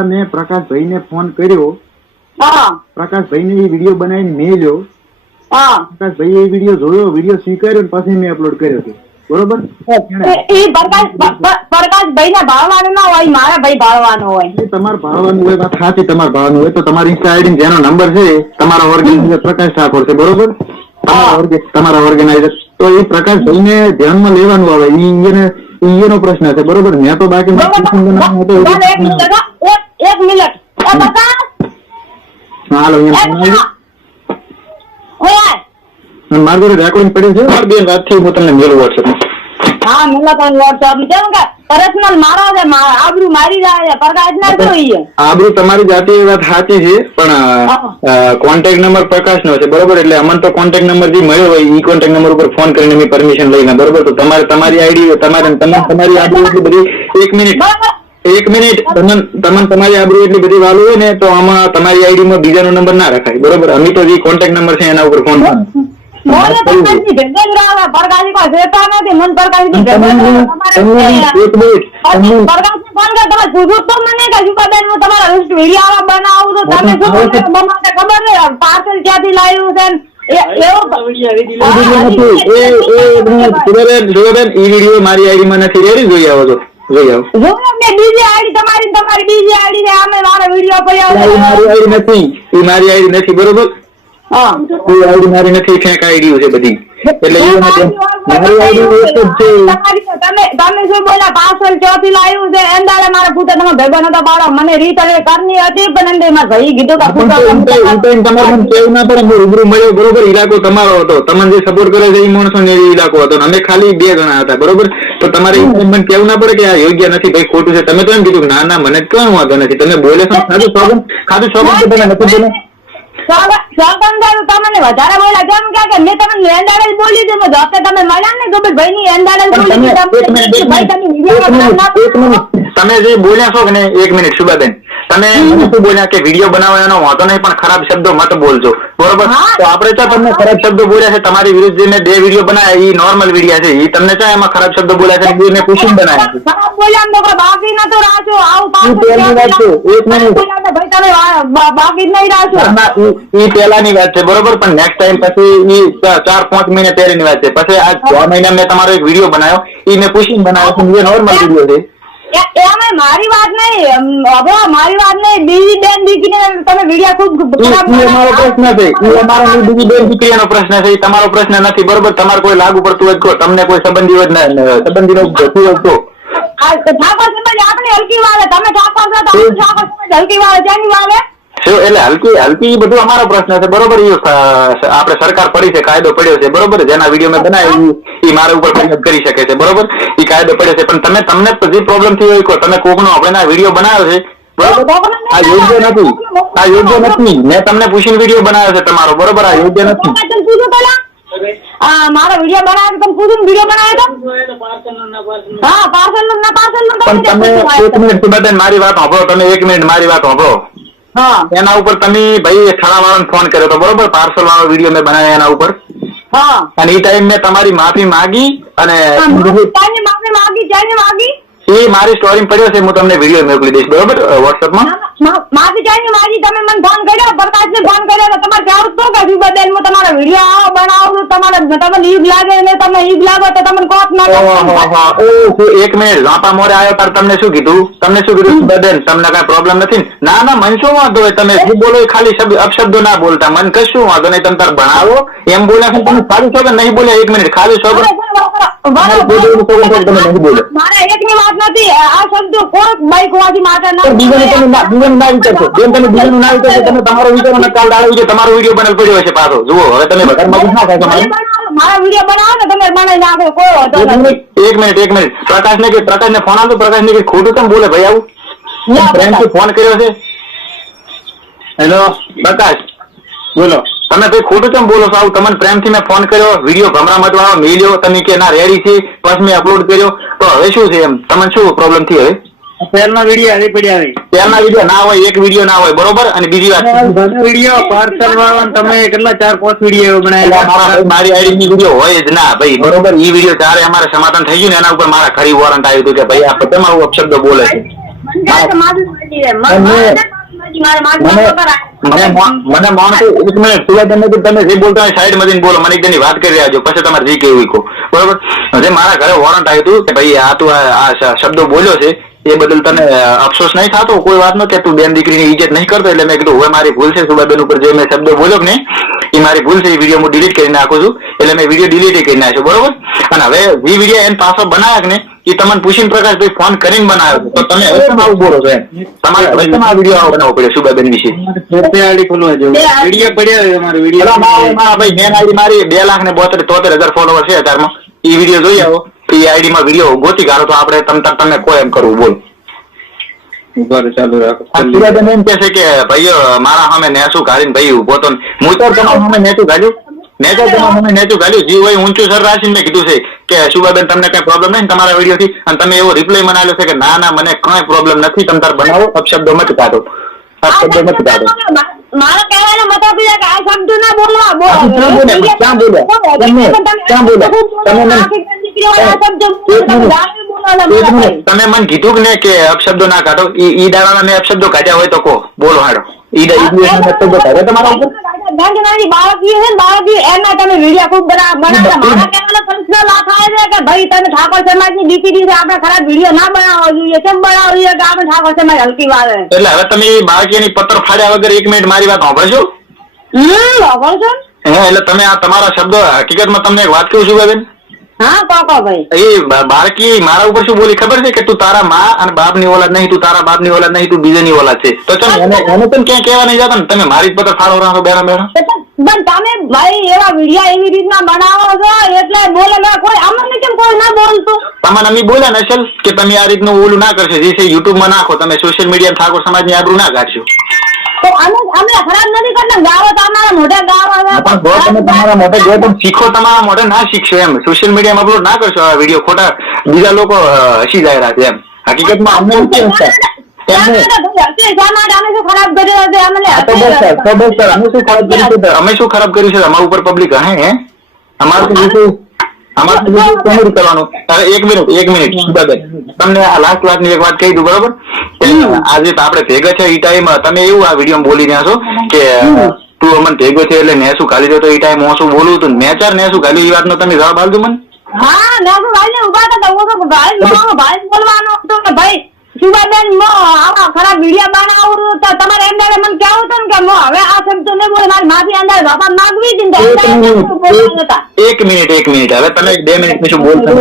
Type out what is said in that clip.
મેં પ્રકાશભાઈને ફોન કર્યો. પ્રકાશભાઈ ને એ વીડિયો બનાવીને મેલ્યો પ્રકાશભાઈ એ વીડિયો જોયો વીડિયો સ્વીકાર્યો પછી મેં અપલોડ કર્યો છે બરોબર? એ એ પ્રકાશભાઈ ને ભાળવાનું ના હોય મારા ભાઈ ભાળવાનો હોય. તમારે ભાવવાનું હોય વાત સાચી તમારે ભાવવાનું હોય. તો તમારી ઇન્સ્ટા આઈડી જેનો નંબર છે તમારા ઓર્ગેનાઇઝર પ્રકાશ ઠાકોર છે બરોબર? તમારા ઓર્ગેનાઇઝર તો એ પ્રકાશભાઈને ધ્યાનમાં લેવાનું આવે. ઈ એને ઈ પ્રશ્ન છે બરોબર? મેં તો બાકી રાતથી હું તમને મેલું વોટ્સએપ હા મને તો વોટ્સઅપ કેમ કે પર્સનલ મારો છે મા- આબરૂ મારી જાય છે પ્રકાશ ના જોઈએ આબરૂ તમારી જાતિ એ વાત સાચી છે પણ કોન્ટેક્ટ નંબર પ્રકાશ નો છે બરોબર એટલે અમને તો કોન્ટેક્ટ નંબર જે મળ્યો હોય ઈ કોન્ટેક્ટ નંબર ઉપર ફોન કરીને મેં પરમિશન લઈને બરોબર તો તમારે તમારી આઈડી તમારે તમે તમારી આબરૂ એટલી બધી એક મિનિટ બરાબર એક મિનિટ તમને તમને તમારી આબરૂ એટલી બધી વાલું હોય ને તો આમાં તમારી આઈડીમાં બીજાનો નંબર ના રખાય બરોબર અમે તો જે કોન્ટેક્ટ નંબર છે એના ઉપર ફોન છે મારી આઈડી માં નથી રેડી જોઈ આવો મેં બીજી આઈડી તમારી તમારી બીજી આઈડી ને આમે મારો વીડિયો પડ્યો મારી આઈડી નથી. એ મારી આઈડી નથી બરોબર? હા. એ આઈડી મારી નથી ફેક આઈડી છે બધી. એટલે એ માટે મારી આઈડી એક જ છે. તમે તમે શું બોલ્યા? પાર્સલ ચોથી લાવ્યું છે? એંદાડે મારા પુત્ર તમે ભાઈબંધ હતા બાળો મને રીત હવે કરની હતી પણ મારા ભાઈ કીધું કે તમારે મને કહેવું ના પડે હું રૂબરૂ મળ્યો બરોબર? ઈલાકો તમારો હતો. તમને જે સપોર્ટ કરે છે એ માણસો ને ઈલાકો હતો. અને અમે ખાલી બે જણા હતા બરોબર? તો તમારે મને કેવું ના પડે કે આ યોગ્ય નથી ભાઈ ખોટું છે. તમે તો એમ કીધું ના ના મને કઈ વાંધો નથી. તમે બોલે છો ખાધું સોગન ખાધું સોગન તો તમે નથી બોલે? સ્વતંત્ર તમને વધારે બોલ્યા. કેમ કે કે મેં તમને જ બોલી હતી મેં તમે મળ્યા ને ગોબી ભાઈ ની એંદાડે જ બોલી તમે ભાઈ જે બોલ્યા છો કે ને એક મિનિટ શુભાબેન તમે શું બોલ્યા કે વીડિયો બનાવવાનો વાંધો નહીં પણ ખરાબ શબ્દો મત બોલજો. બરોબર. તો આપણે તો તમને ખરાબ શબ્દો બોલ્યા છે તમારી વિરુદ્ધ મેં બે વીડિયો બનાવ્યા એ નોર્મલ વીડિયો છે. એ તમને ચા એમાં ખરાબ શબ્દો બોલ્યા છે એ મેં પૂછીને બનાવ્યા છે ને ઈ વાત છે. ના, ના, બરોબર? પણ નેક્સ્ટ ટાઈમ પછી ઈ ચાર- પાંચ મહિના પહેલાની વાત છે. પછી આ છ મહિના મેં તમારો એક વીડિયો બનાવ્યો એ મેં પૂછીને બનાવ્યો છે નોર્મલ વીડિયો છે. એ- એ મારી વાત નહીં હવે મારી વાત નહીં. બીજી બેન દીકરીને તમે વીડિયો ખૂબ અમારો પ્રશ્ન છે. ઈ અમારો બીજી બેન દીકરીનો પ્રશ્ન છે. તમારો પ્રશ્ન નથી બરોબર? તમારે કોઈ લાગુ પડતું હોય તમને કોઈ સંબંધી સંબંધીનો જોતું હોય તો ઠાકોર સમાજ આપણી હલકી વાળે તમે ઠાકોર છો તો હલકી વાળે જેની વાળે એટલે હલકી હલકી બધું અમારો પ્રશ્ન છે. બરોબર એ આપણે સરકાર પડી છે કાયદો પડ્યો છે. બરોબર? જેના વીડિયો મેં બનાવ્યો ઈ- ઈ મારા ઉપર ફરિયાદ કરી શકે છે. બરોબર? ઈ કાયદો પડ્યો છે. પણ તમે તમને જે પ્રોબ્લેમ થયો હોય કહો તમે કોકનો આપણે વીડિયો બનાવ્યો છે. બરોબર? આ યોગ્ય નથી. આ યોગ્ય નથી. મેં તમને પૂછીને વીડિયો બનાવ્યો છે તમારો. બરોબર? આ યોગ્ય નથી. મારો વીડિયો બનાવ્યો તમે પૂછો વીડિયો બનાવ્યો હા પાર્સલનું ના પાર્સલ પણ તમે એક મિનિટ સુબાબેન મારી વાત સાંભળો. તમે એક મિનિટ મારી વાત સાંભળો. હા. એના ઉપર તમે ભાઈ ખાણા વાળાને ફોન કર્યો હતો બરોબર? પાર્સલ વાળો વીડિયો મેં બનાવ્યો એના ઉપર. હા. અને એ ટાઈમ મેં તમારી માફી માંગી અને માફી માંગી જઈને માંગી? એ મારી સ્ટોરી પડ્યો છે હું તમને વીડિયો મોકલી દઈશ. બરોબર? વોટ્સઅપમાં મા- માફી ચાની માંગી તમે મને ફોન કર્યો પ્રકાશ ને ફોન કર્યો તો તમારે કહેવું તો કે બદલ હું તમારો વીડિયો આવો બનાવું તમારે તમને ઈદ લાગે ને તમે ઈદ લાગો તો તમને કોટ ના ઓહો, હો. ઓહો, એક મિનિટ ઝાંપા મોરે આવ્યો તાર તમને શું કીધું? તમને શું કીધું? બદન તમને કઈ પ્રોબ્લેમ નથી ને? ના ના મન શું વાંધો હોય? તમે શું બોલો એ ખાલી શબ્દ અપશબ્દો ના બોલતા. મન કશું વાંધો નહીં તમે તાર ભણાવો. એમ બોલ્યા છે તમે ખાલી સોગન નહીં બોલ્યા એક મિનિટ ખાલી સોગન તમારે જે બોલવું સોગન છે તમે નહીં બોલો. મારે એકની વાત નથી. આ શબ્દ કોક બાઈક વાજી માટે તો બીજાને તમે બીજાનું ના વિચારશો. જેમ તમે બીજાનું ના વિચારશો તમે તમારો વિચારો ને કાલ દાડો વિચાર તમારો વીડિયો બનેલ પડ્યો છે પાછો. જુઓ હવે તમે મગજ ના થાય તમારે મારા વીડિયો બનાવો ને તમે બનાવી નાખો કોઈ વાંધો એક નથી. મિનિટ એક મિનિટ એક મિનિટ. પ્રકાશ ને કે પ્રકાશ ને ફોન આવતો પ્રકાશ ને કે ખોટું કેમ બોલે ભાઈ આવું? ફ્રેન્ડ ફોન કર્યો છે? હેલો પ્રકાશ બોલો. તમે ભાઈ ખોટું કેમ બોલો છો? આવું તમને પ્રેમથી મેં ફોન કર્યો વીડિયો ભમરા મતવાળો મેલ્યો તમે કે ના રેડી છે? પછી મેં અપલોડ કર્યો. તો હવે શું છે એમ? તમને શું પ્રોબ્લેમથી હવે? પહેલના વીડિયો આવી પડ્યા આવી. પહેલના વીડિયો ના હોય એક વીડિયો ના હોય બરોબર? અને બીજી વાત. વીડિયો પાર્સલ વાળા તમે કેટલા ચાર પાંચ વીડિયો બનાવ્યા મારી આઈડી ની વીડિયો હોય જ ના ભાઈ બરોબર? ઈ વીડિયો ચારે અમારે સમાધાન થઈ ગયું ને એના ઉપર મારા ખરી વોરંટ આવ્યું હતું કે ભાઈ આ તમારું અપશબ્દ બોલે છે. મને- મને મને માણસો એક મિનિટ પેલા તમે તમે જે બોલતા હોય સાઈડમાંથી બોલો મને એકદમ વાત કરી રહ્યા છો પછી તમારે જે કેવું કહો. બરોબર? જે મારા ઘરે વોરંટ આવ્યું હતું કે ભાઈ આ તું આ શબ્દો બોલ્યો છે એ બદલ તને અફસોસ નહીં થતો? કોઈ વાત નો કે તું બેન દીકરીની ઇજ્જત નહીં કરતો એટલે મેં કીધું હવે મારી ભૂલ છે સુબાબેન ઉપર જે મેં શબ્દો બોલ્યો ને એ મારી ભૂલ છે એ વીડિયો હું ડિલીટ કરી નાખું છું. એટલે મેં વીડિયો ડિલીટ કરી નાખ્યો બરોબર? અને હવે જે વીડિયો એને પાછો બનાવ્યા ને એ તમને પૂછીને પ્રકાશભાઈ ફોન કરીને બનાવ્યો તો તમે હવે આવું બોલો છો એમ. તમારે હવે આ વીડિયો આવો બનાવવો પડ્યો સુબાબેન વિશે. આઈડી ખોલવા જેવું. વીડિયો પડ્યા હોય અમારો વીડિયો. મારા- મારા ભાઈ મેન આઈડી મારી બે લાખ ને બોતેર તોતેર હજાર ફોલોવર છે અત્યારમાં. એ વીડિયો જોઈ આવો. તો એ આઈડી માં વીડિયો ગોતી કાઢો તો આપણે તમ તાર તમને કોઈ એમ કરવું બોલ. બરાબર ચાલુ રાખો. એમ કે છે કે ભાઈ મારા સામે નેસું કાઢીને ભાઈ ઊભો તો. હું તો તમારા સામે નેચું કાઢ્યું. મેં તો તમારા સામે નેચું હોય ઊંચું સર રાખીને મેં કીધું છે કે શુભાબેન તમને કઈ પ્રોબ્લેમ નહીં તમારા વીડિયો અને તમે એવો રિપ્લાય મને આલ્યો છે કે ના ના મને કઈ પ્રોબ્લેમ નથી તમે તાર બનાવો અપશબ્દો મત કાઢો. અપશબ્દો મત કાઢો. મારો કહેવાનો મતલબ એ કે આ શબ્દ ના બોલવા બોલો. ક્યાં? તમે- ક્યાં? તમે મને- તમે. તમે મને કીધું કે ને કે અપશબ્દો ના કાઢો? ઈ ઈ દાડાના મેં અપશબ્દો કાઢ્યા હોય તો કહો. બોલો હાડો તમારા ઉપર. ગાંધીનગરની બાળકીઓ છે ને બાળકીઓ એના તમે વીડિયો ખૂબ બના- બનાવતા. મારા કહેવાનો પ્રશ્ન લાખાય છે કે ભાઈ તમે ઠાકોર સમાજની દીકરી છે આપણે ખરાબ વીડિયો ના બનાવવો જોઈએ. કેમ બનાવવો જોઈએ કે આપણે ઠાકોર સમાજ હલકી વાળે? એટલે હવે તમે બાળકીની પત્ર ફાડ્યા વગર એક મિનિટ મારી વાત સાંભળજો હમ છે હે એટલે તમે આ તમારા શબ્દો હકીકતમાં તમને એક વાત કહું છું બેન. હા કોકો ભાઈ એ બાળકી મારા ઉપર શું બોલી ખબર છે કે તું તારા માં અને બાપની ઓલાદ નહીં તું તારા બાપની ઓલાદ નહીં તું બીજાની ઓલાદ છે? તો ચલ એને એને પણ ક્યાં કહેવા નહીં જતા ને. તમે મારી જ પત્ર ફાળો રાખો બેરા બેરા. પણ તમે ભાઈ એવા વિડિયા એવી રીતના બનાવો છો એટલે બોલે ના કોઈ અમને કેમ કોઈ ના બોલતું? તમારે અમે બોલ્યા ને અસલ કે તમે આ રીતનું ઓલું ના કરશો. જે છે યુટ્યુબમાં નાખો. તમે સોશિયલ મીડિયા ઠાકોર સમાજની આબરૂ ના કાઢશો તો અમે અમે ખરાબ નથી કરતા. ગાવો તો અમારા મોઢે ગાવો હા, પણ જો તમે તમારા મોઢે જો તમે શીખો તમારા મોઢે ના શીખશો એમ. સોશિયલ મીડિયામાં અપલોડ ના કરશો આ વીડિયો ખોટા બીજા લોકો અ, હસી જાય રાખે એમ. હકીકતમાં અમને નથી હસતા એમને આ તો બસ સર, તો બસ સર, અમે શું ખરાબ કર્યું છે? સર? અમે શું ખરાબ કર્યું છે? અમારા ઉપર પબ્લિક હે હે? અમારે બીજું કોમેડી કરવાનું? એક મિનિટ એક મિનિટ સુધાબેન તમને આ લાસ્ટ વાત એક વાત કહી દઉં બરોબર? આજે આપણે ભેગા છે એ ટાઈમ તમે એવું આ વીડિયો બોલી રહ્યા છો કે તું અમને ભેગો છે એટલે નેસું ખાલી દો તો એ ટાઈમ હું શું બોલું તું મેં ચાર નેસું ખાલી એ વાતનો તમે જવાબ આપજો મને. હા ના ભાઈ ઊભા હતા તો હું તો ભાઈ બોલવાનો હતો ભાઈ શિવાબેન મો આવા ખરાબ વીડિયો બનાવું તો તમારે એમ દાડે મને કહેવું હતું કે મો હવે આ શબ્દ ને બોલે મારી માફી અંદર બાપા માગવી હતી તો એક મિનિટ એક- મિનિટ હવે તમે બે મિનિટ શું બોલતા.